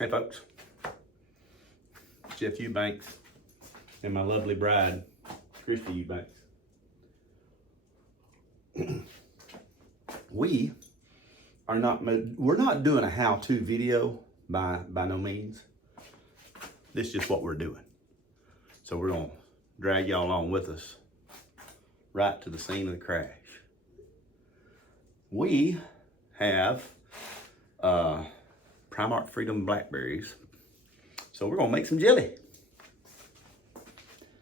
Hey folks, Jeff Eubanks and my lovely bride, Christy Eubanks. We're not doing a how-to video by no means. This is just what we're doing. So we're gonna drag y'all along with us right to the scene of the crash. We have Primark Freedom blackberries. So we're gonna make some jelly.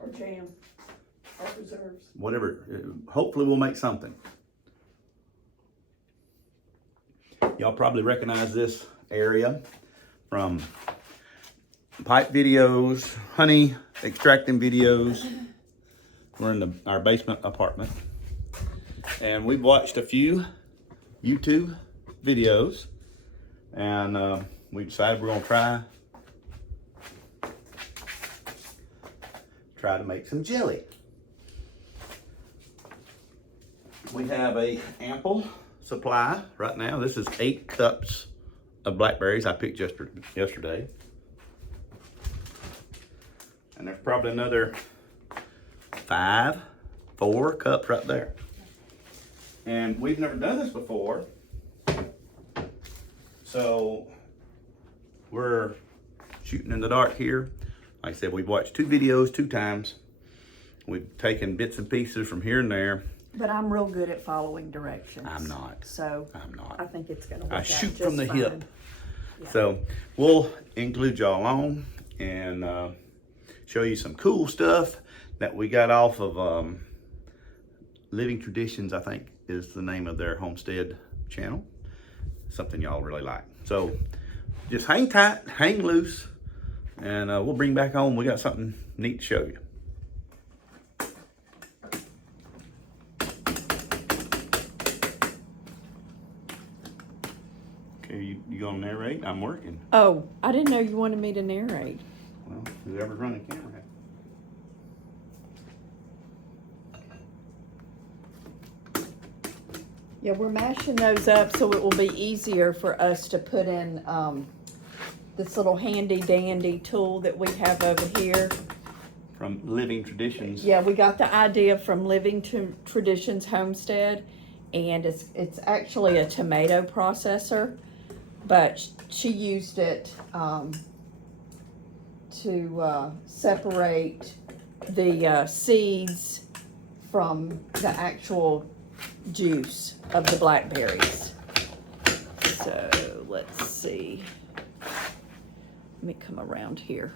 Or jam, or preserves. Whatever, hopefully we'll make something. Y'all probably recognize this area from pipe videos, honey extracting videos. We're in our basement apartment. And we've watched a few YouTube videos and we decided we're gonna try to make some jelly. We have a ample supply right now. This is 8 cups of blackberries I picked yesterday. And there's probably another 4 cups right there. And we've never done this before. So we're shooting in the dark here. Like I said, we've watched 2 videos 2 times. We've taken bits and pieces from here and there. But I'm real good at following directions. I'm not. So I'm not. I think it's gonna work out I shoot just from the fine. hip. Yeah. So we'll include y'all on and show you some cool stuff that we got off of Living Traditions, I think is the name of their homestead channel. Something y'all really like. So just hang tight, hang loose, and we'll bring back on. We got something neat to show you. Okay, you gonna narrate? I'm working. Oh, I didn't know you wanted me to narrate. Well, whoever's running the camera. Yeah, we're mashing those up so it will be easier for us to put in this little handy dandy tool that we have over here. From Living Traditions. Yeah, we got the idea from Living Traditions Homestead, and it's actually a tomato processor, but she used it to separate the seeds from the actual juice of the blackberries. So let's see. Let me come around here.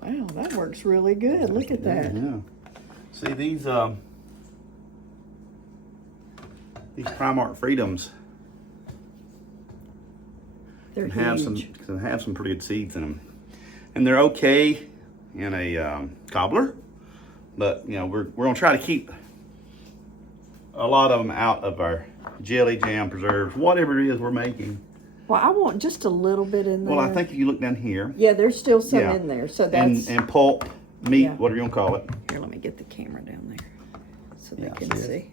Wow, that works really good. Look at that. Yeah. See these Primark Freedoms They're can huge. have some pretty good seeds in them, and they're okay in a cobbler. But you know we're gonna try to keep a lot of them out of our jelly, jam, preserves, whatever it is we're making. Well, I want just a little bit in there. Well, I think if you look down here, Yeah, there's still some Yeah. in there. So that's and pulp, meat, Yeah. whatever you gonna call it. here. Let me get the camera down there so they Yeah, can see it? see.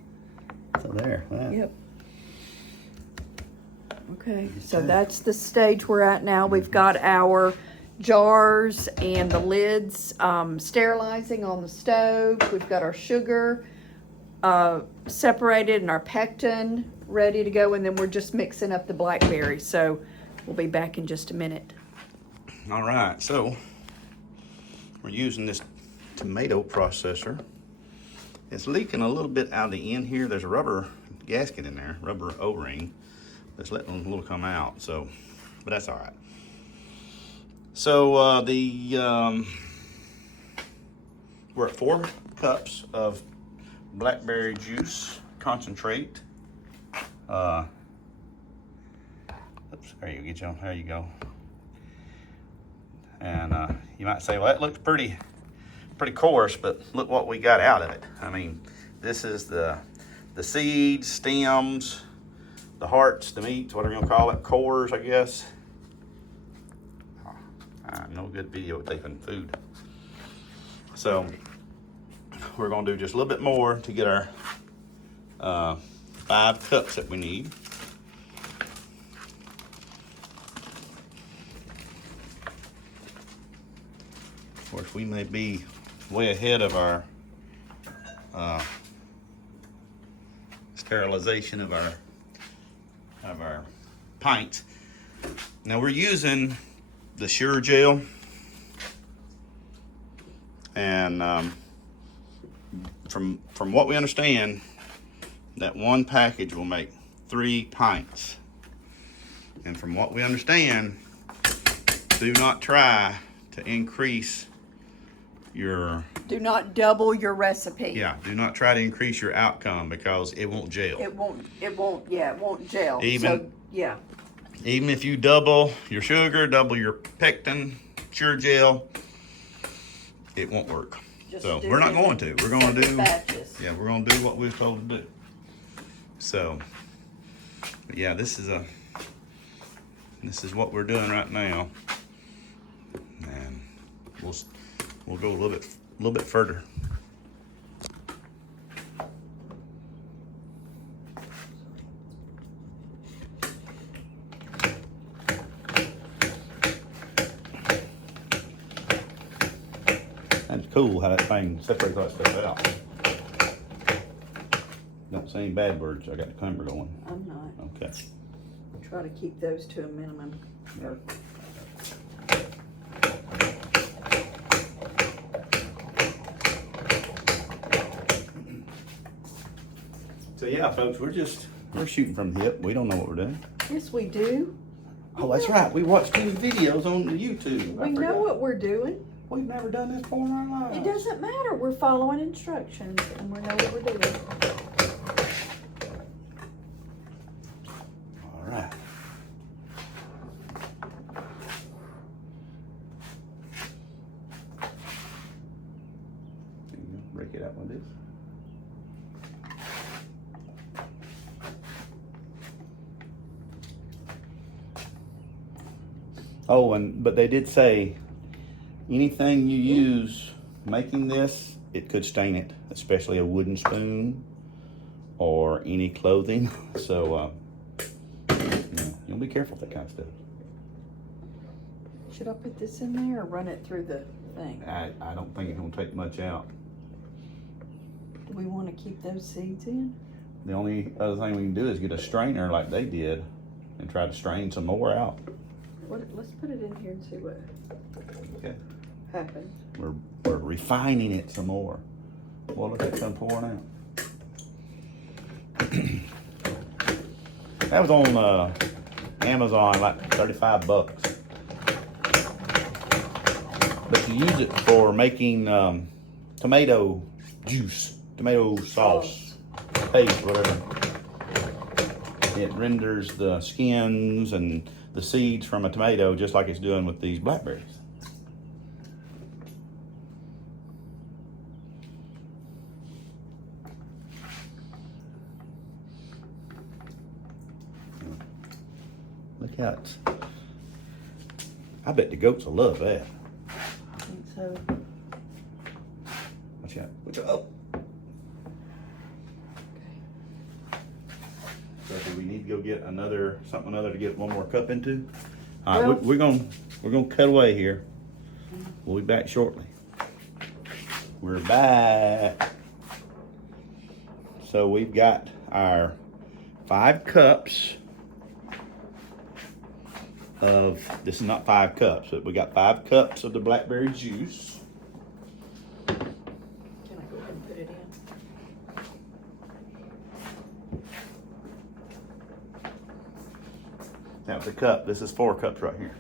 So there. That. Yep. Okay, so that's the stage we're at now. We've got our jars and the lids sterilizing on the stove. We've got our sugar separated and our pectin ready to go, and then we're just mixing up the blackberries. So we'll be back in just a minute. All right, so we're using this tomato processor. It's leaking a little bit out of the end here. There's a rubber gasket in there, rubber O-ring that's letting a little come out. So, but that's all right. So we're at 4 cups of blackberry juice concentrate. Oops, there you get you. There you go. And you might say, well, that looks pretty coarse, but look what we got out of it. I mean, this is the the seeds, stems, the hearts, the meats, whatever you want to call it, cores, I guess. No good video with taking food. So we're gonna do just a little bit more to get our 5 cups that we need. Of course, we may be way ahead of our sterilization of our pints. Now we're using the Sure Gel, and from what we understand, that one package will make 3 pints. And from what we understand, do not try to increase your... Do not double your recipe. Yeah, do not try to increase your outcome because it won't gel. It won't gel. Even- So, yeah. Even if you double your sugar, double your pectin, Sure Gel, it won't work. Just So do we're not it going to. We're going to do... batches. Yeah, we're gonna do what we was told to do. So, but yeah, this is what we're doing right now, and we'll go a little bit further. That's cool how that thing separates all that stuff out. Don't say any bad words. I got the camera going. I'm not. Okay. Try to keep those to a minimum. So yeah, folks, we're shooting from the hip. We don't know what we're doing. Yes, we do. Oh, that's right. We watched 2 videos on YouTube. We know what we're doing. We've never done this before in our lives. It doesn't matter. We're following instructions and we know what we're doing. All right. Break it out like this. Oh, but they did say anything you use making this, it could stain it, especially a wooden spoon or any clothing. So, you'll be careful with that kind of stuff. Should I put this in there or run it through the thing? I don't think it's gonna take much out. Do we want to keep those seeds in? The only other thing we can do is get a strainer like they did and try to strain some more out. Let's put it in here and see what Okay. happens. We're refining it some more. Well, look at some pouring out. That was on Amazon, like $35. But you use it for making tomato juice, tomato sauce, paste, whatever. It renders the skins and the seeds from a tomato just like it's doing with these blackberries. Look how it's... I bet the goats will love that. I think so. Watch out. Watch out. Oh. So do we need to go get something to get one more cup into? All right, Well- we're gonna cut away here. We'll be back shortly. We're back. So we've got our 5 cups of, this is not 5 cups, but we got 5 cups of the blackberry juice. Can I go ahead and put it in? That was a cup. This is 4 cups right here.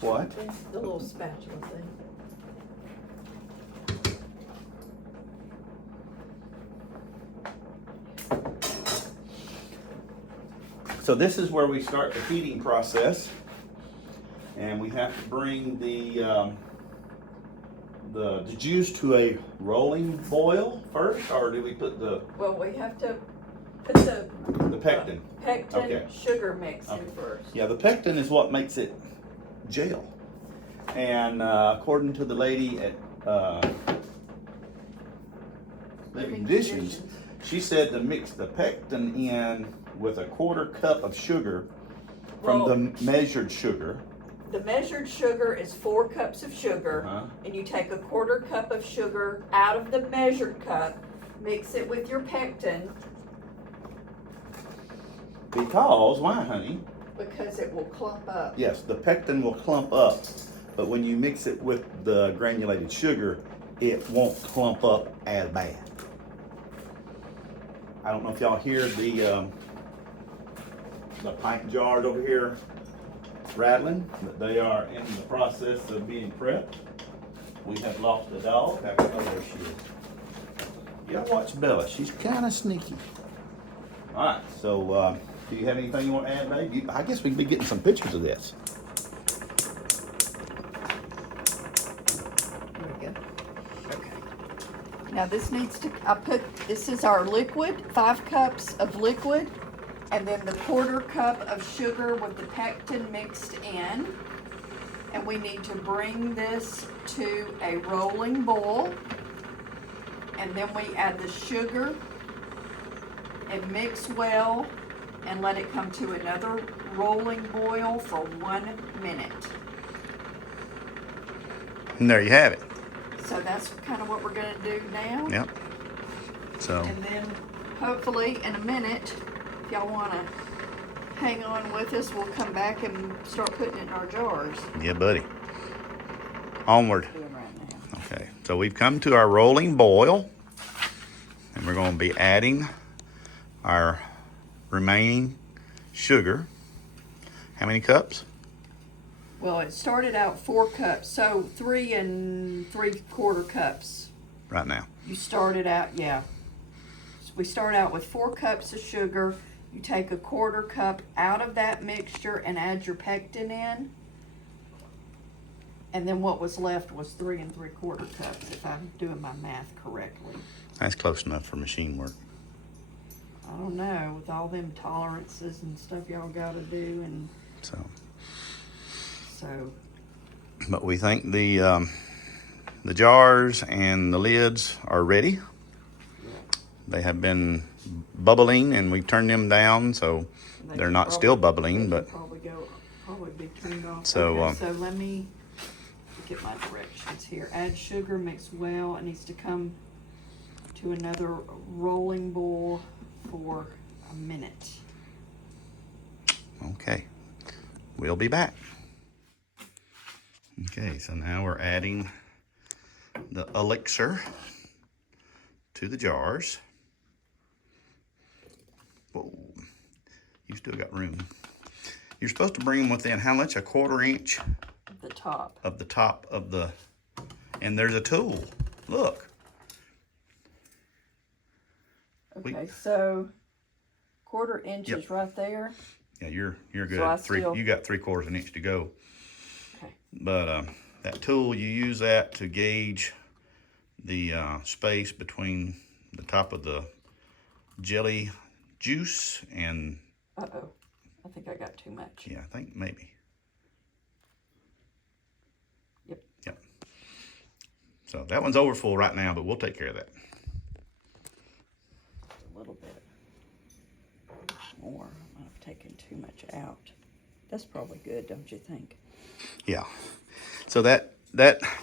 What? The little spatula thing. So this is where we start the heating process, and we have to bring the the juice to a rolling boil first, or do we put the Well, we have to put the pectin? pectin Okay. sugar mix in Okay. first. Yeah, the pectin is what makes it gel. And according to the lady at Living Conditions, she said to mix the pectin in with a 1/4 cup of sugar from Well, the measured sugar. the measured sugar is 4 cups of sugar, Uh-huh. and you take a 1/4 cup of sugar out of the measured cup, mix it with your pectin, Because, why, honey? because it will clump up. Yes, the pectin will clump up, but when you mix it with the granulated sugar, it won't clump up as bad. I don't know if y'all hear the pint jars over here rattling, but they are in the process of being prepped. We have lost a dog. Oh, there she is. Y'all watch Bella. She's kind of sneaky. All right, so do you have anything you want to add, babe? I guess we can be getting some pictures of this. There we go. Okay. Now this needs to, this is our liquid, 5 cups of liquid, and then the 1/4 cup of sugar with the pectin mixed in. And we need to bring this to a rolling boil. And then we add the sugar and mix well and let it come to another rolling boil for 1 minute. And there you have it. So that's kind of what we're gonna do now. Yep. So, And then hopefully in a minute, if y'all wanna hang on with us, we'll come back and start putting it in our jars. yeah, buddy. Onward. Doing right now. Okay, so we've come to our rolling boil, and we're going to be adding our remaining sugar. How many cups? Well, it started out 4 cups, so 3 3/4 cups. Right now. You started out, yeah. So we start out with 4 cups of sugar. You take a 1/4 cup out of that mixture and add your pectin in. And then what was left was 3 3/4 cups, if I'm doing my math correctly. That's close enough for machine work. I don't know, with all them tolerances and stuff y'all gotta do, and So, so, but we think the jars and the lids are ready. They have been bubbling, and we've turned them down, so they they're should not still bubbling, they should but probably be turned off. So, Okay, so let me get my directions here. Add sugar, mix well. It needs to come to another rolling boil for a minute. okay. We'll be back. Okay, so now we're adding the elixir to the jars. Whoa, you still got room. You're supposed to bring them within how much? A 1/4 inch The top. of the top of the, and there's a tool. Look. Okay, so 1/4 inch is right there. Yeah, you're good. So I still- You got 3/4 an inch to go. Okay. But that tool, you use that to gauge the space between the top of the jelly juice and, Uh-oh, I think I got too much. yeah, I think maybe. Yep. Yep. So that one's over full right now, but we'll take care of that. A little bit more. I've taken too much out. That's probably good, don't you think? Yeah. So that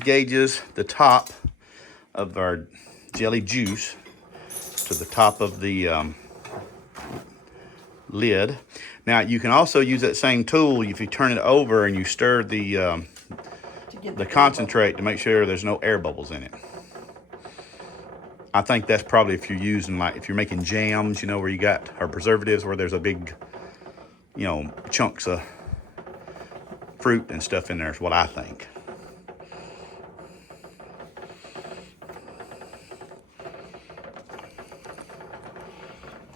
gauges the top of our jelly juice to the top of the lid. Now you can also use that same tool if you turn it over and you stir the To get the concentrate to make sure there's no air bubbles in it. I think that's probably if you're using, like, if you're making jams, you know, where you got, or preservatives where there's a big, you know, chunks of fruit and stuff in there is what I think.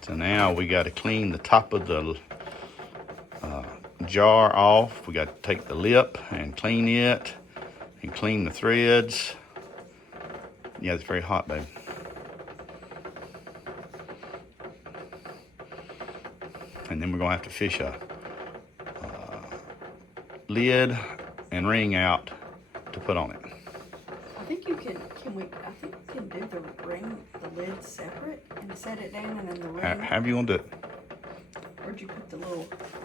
So now we got to clean the top of the jar off. We got to take the lip and clean it and clean the threads. Yeah, it's very hot, babe. And then we're gonna have to fish a lid and ring out to put on it. I think you can I think you can do the lid separate and set it down and then the ring. However you want to do it. Where'd you put the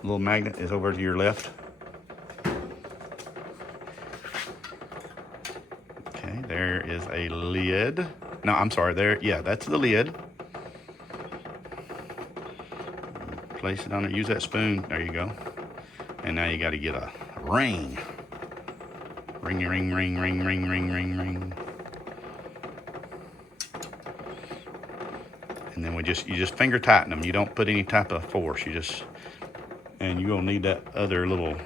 Little magnet is over to your left. Okay, there is a lid. No, I'm sorry, yeah, that's the lid. Place it on it, use that spoon, there you go. And now you gotta get a ring. Ring, ring, ring, ring, ring, ring, ring, ring. And then you just finger tighten them. You don't put any type of force. And you'll need that other little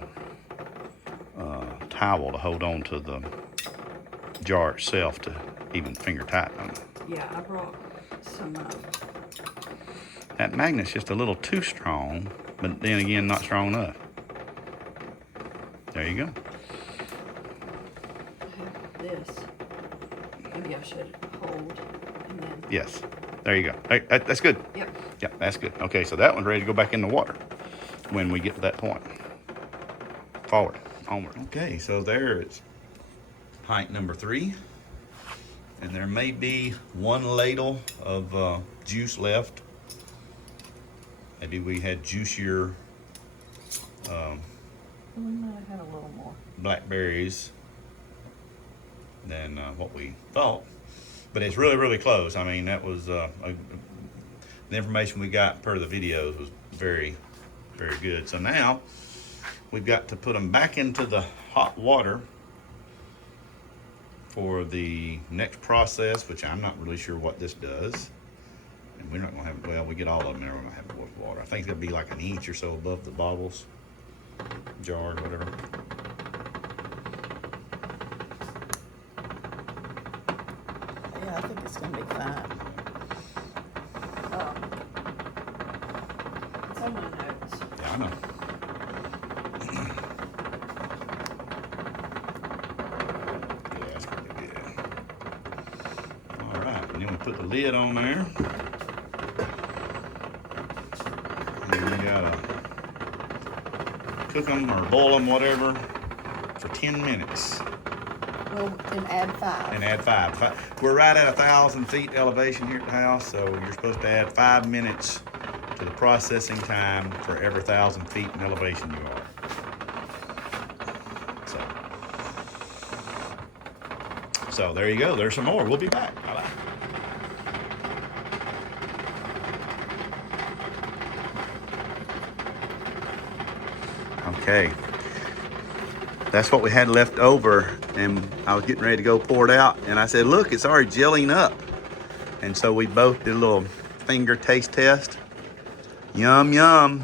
towel to hold on to the jar itself to even finger tighten them. Yeah, I brought some. That magnet's just a little too strong, but then again, not strong enough. There you go. I have this. Maybe I should hold and then. Yes. There you go. That's good. Yep. Yep, that's good. Okay, so that one's ready to go back in the water when we get to that point. Forward, onward. Okay, so there it's pint number 3. And there may be 1 ladle of juice left. Maybe we had juicier We might have had a little more. blackberries than what we thought. But it's really, really close. I mean, that was the information we got per the videos was very, very good. So now we've got to put them back into the hot water for the next process, which I'm not really sure what this does. And we're not gonna have, well, we get all of them there, we're gonna have it with water. I think it's gonna be like an inch or so above the bottles, jar, whatever. Yeah, I think it's gonna be fine. It's on my notes. Yeah, I know. Yeah, that's pretty good. All right, and then we put the lid on there. And then we gotta cook them or boil them, whatever, for 10 minutes. Well, and add 5. And add 5. We're right at 1,000 feet elevation here at the house, so you're supposed to add 5 minutes to the processing time for every 1,000 feet in elevation you are. So there you go. There's some more. We'll be back. Bye-bye. Okay. That's what we had left over, and I was getting ready to go pour it out, and I said, look, it's already gelling up. And so we both did a little finger taste test. Yum, yum.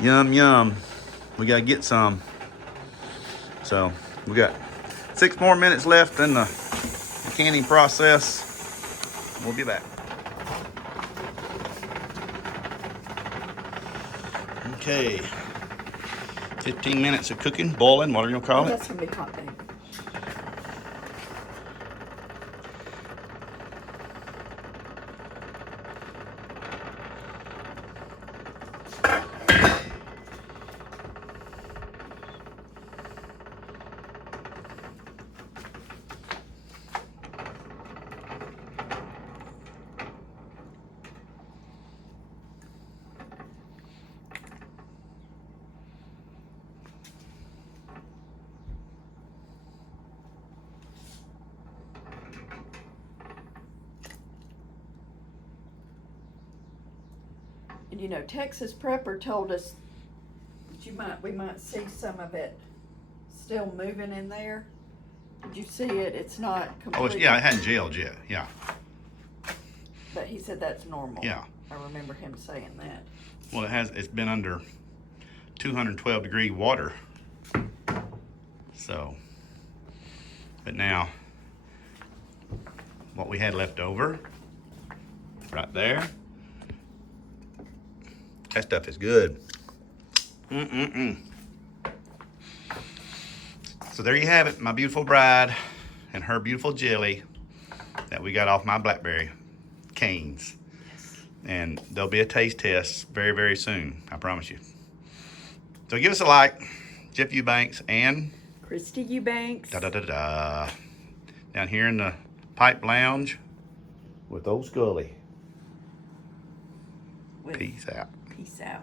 Yum, yum. We gotta get some. So we got 6 more minutes left in the canning process. We'll be back. Okay. 15 minutes of cooking, boiling, whatever you'll call it. That's gonna be hot, babe. And you know, Texas Prepper told us that we might see some of it still moving in there. Did you see it? It's not Oh, completely. yeah, it hadn't gelled yet. Yeah. But he said that's normal. Yeah. I remember him saying that. Well, it's been under 212 degree water. So, but now, what we had left over, right there, that stuff is good. So there you have it, my beautiful bride. and her beautiful jelly that we got off my blackberry canes. And there'll be a taste test very, very soon. I promise you. So give us a like. Jeff Eubanks and Christy Eubanks. down here in the Pipe Lounge with old Scully. With Peace out. Peace out.